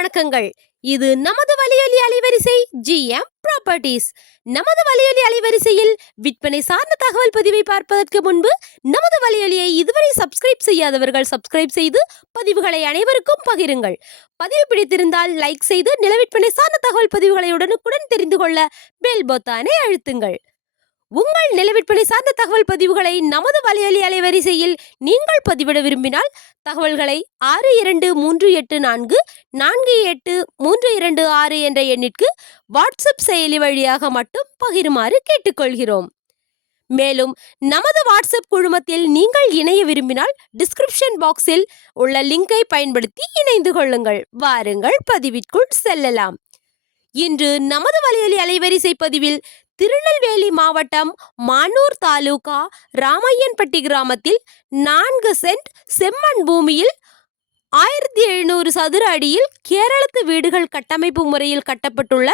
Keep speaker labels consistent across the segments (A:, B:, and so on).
A: வணக்கங்கள். இது நமது வலியொலி அலைவரிசை ஜிஎம் ப்ராப்பர்ட்டிஸ் நமது வலியொலி அலைவரிசையில் விற்பனை சார்ந்த தகவல் பதிவை பார்ப்பதற்கு முன்பு நமது வலியொலியை இதுவரை சப்ஸ்கிரைப் செய்யாதவர்கள் சப்ஸ்கிரைப் செய்து பதிவுகளை அனைவருக்கும் பகிருங்கள். பதிவு பிடித்திருந்தால் லைக் செய்து நிலவிற்பனை சார்ந்த தகவல் பதிவுகளை உடனுக்குடன் தெரிந்து கொள்ள பெல் பொத்தானை அழுத்துங்கள். உங்கள் நிலவிற்பனை சார்ந்த தகவல் பதிவுகளை நமது வலையொலி அலைவரிசையில் நீங்கள் பதிவிட விரும்பினால் தகவல்களை ஆறு இரண்டு மூன்று எட்டு நான்கு நான்கு எட்டு மூன்று இரண்டு ஆறு என்ற எண்ணிற்கு வாட்ஸ்அப் செயலி வழியாக மட்டும் பகிருமாறு கேட்டுக்கொள்கிறோம். மேலும் நமது வாட்ஸ்அப் குழுமத்தில் நீங்கள் இணைய விரும்பினால் டிஸ்கிரிப்ஷன் பாக்ஸில் உள்ள லிங்கை பயன்படுத்தி இணைந்து கொள்ளுங்கள். வாருங்கள் பதிவிற்குள் செல்லலாம். இன்று நமது வலையொலி அலைவரிசை பதிவில் திருநெல்வேலி மாவட்டம் மானூர் தாலுகா ராமையன்பட்டி கிராமத்தில் நான்கு சென்ட் செம்மண் பூமியில் ஆயிரத்தி எழுநூறு சதுர அடியில் கேரளத்து வீடுகள் கட்டமைப்பு முறையில் கட்டப்பட்டுள்ள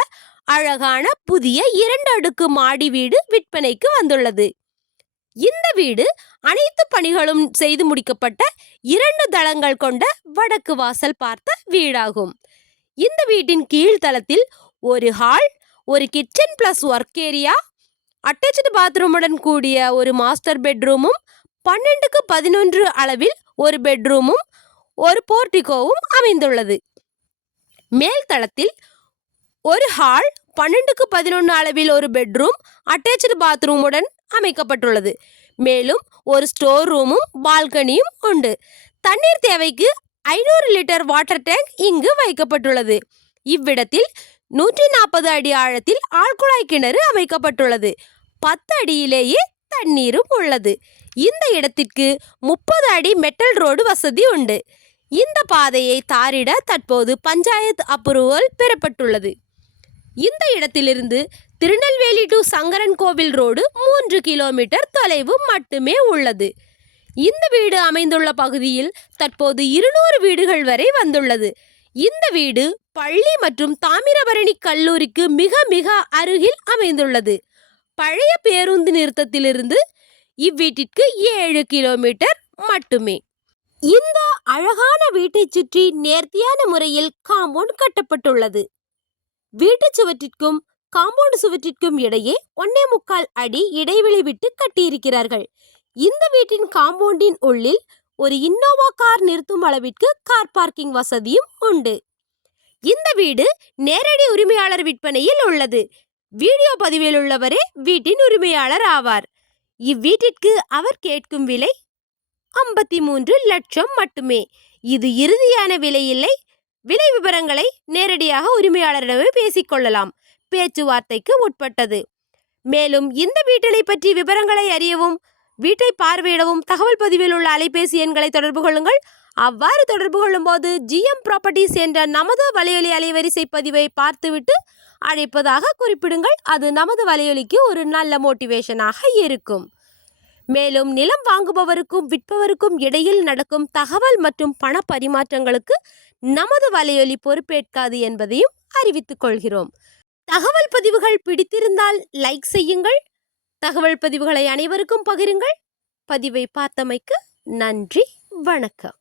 A: அழகான புதிய இரண்டு அடுக்கு மாடி வீடு விற்பனைக்கு வந்துள்ளது. இந்த வீடு அனைத்து பணிகளும் செய்து முடிக்கப்பட்ட இரண்டு தளங்கள் கொண்ட வடக்கு வாசல் பார்த்த வீடாகும். இந்த வீட்டின் கீழ்த்தளத்தில் ஒரு ஹால் ஒரு kitchen plus work area attach பாத்ரூமுடன் கூடிய ஒரு மாஸ்டர் பெட்ரூமும் பன்னெண்டுக்கு பதினொன்று அளவில் ஒரு பெட்ரூமும் ஒரு போர்டிகோவும் அமைந்துள்ளது. மேல் தளத்தில் ஒரு ஹால் பன்னெண்டுக்கு பதினொன்று அளவில் ஒரு பெட்ரூம் அட்டாச்சு பாத்ரூமுடன் அமைக்கப்பட்டுள்ளது. மேலும் ஒரு ஸ்டோர் ரூமும் பால்கனியும் உண்டு. தண்ணீர் தேவைக்கு ஐநூறு லிட்டர் வாட்டர் டேங்க் இங்கு வைக்கப்பட்டுள்ளது. இவ்விடத்தில் நூற்றி நாற்பது அடி ஆழத்தில் ஆழ்குழாய் கிணறு அமைக்கப்பட்டுள்ளது. பத்து அடியிலேயே தண்ணீரும் உள்ளது. இந்த இடத்திற்கு முப்பது அடி மெட்டல் ரோடு வசதி உண்டு. இந்த பாதையை தாரிட தற்போது பஞ்சாயத்து அப்ரூவல் பெறப்பட்டுள்ளது. இந்த இடத்திலிருந்து திருநெல்வேலி டு சங்கரன் கோவில் ரோடு மூன்று கிலோமீட்டர் தொலைவு மட்டுமே உள்ளது. இந்த வீடு அமைந்துள்ள பகுதியில் தற்போது இருநூறு வீடுகள் வரை வந்துள்ளது. இந்த வீடு பள்ளி மற்றும் தாமிரபரணி கல்லூரிக்கு மிக மிக அருகில் அமைந்துள்ளது. பழைய பேருந்து நிறுத்தத்திலிருந்து இவ்வீட்டிற்கு ஏழு கிலோமீட்டர் மட்டுமே. இந்த அழகான வீட்டைச் சுற்றி நேர்த்தியான முறையில் காம்பவுண்ட் கட்டப்பட்டுள்ளது. வீட்டுச் சுவற்றிற்கும் காம்பவுண்ட் சுவற்றிற்கும் இடையே ஒன்னே முக்கால் அடி இடைவெளி விட்டு கட்டியிருக்கிறார்கள். இந்த வீட்டின் காம்பவுண்டின் உள்ளில் ஒரு இன்னோவா கார் நிறுத்தும் அளவிற்கு கார் பார்க்கிங் வசதியும் உண்டு. இந்த வீடு நேரடி உரிமையாளர் விற்பனையில் உள்ளது. வீடியோ பதிவில் உள்ளவரே வீட்டின் உரிமையாளர் ஆவார். இவ்வீட்டிற்கு அவர் கேட்கும் விலை ஐம்பத்தி மூன்று லட்சம் மட்டுமே. இது இறுதியான விலை இல்லை. விலை விவரங்களை நேரடியாக உரிமையாளரிடமே பேசிக்கொள்ளலாம் பேச்சுவார்த்தைக்கு உட்பட்டது. மேலும் இந்த வீட்டினை பற்றி விவரங்களை அறியவும் வீட்டை பார்வையிடவும் தகவல் பதிவில் உள்ள அலைபேசி எண்களை தொடர்பு கொள்ளுங்கள். அவ்வாறு தொடர்பு கொள்ளும்போது ஜிஎம் ப்ராப்பர்ட்டிஸ் என்ற நமது வலையொலி அலைவரிசை பதிவை பார்த்துவிட்டு அழைப்பதாக குறிப்பிடுங்கள். அது நமது வலையொலிக்கு ஒரு நல்ல மோட்டிவேஷனாக இருக்கும். மேலும் நிலம் வாங்குபவருக்கும் விற்பவருக்கும் இடையில் நடக்கும் தகவல் மற்றும் பண பரிமாற்றங்களுக்கு நமது வலையொலி பொறுப்பேற்காது என்பதையும் அறிவித்துக் கொள்கிறோம். தகவல் பதிவுகள் பிடித்திருந்தால் லைக் செய்யுங்கள். தகவல் பதிவுகளை அனைவருக்கும் பகிருங்கள். பதிவை பார்த்தமைக்கு நன்றி வணக்கம்.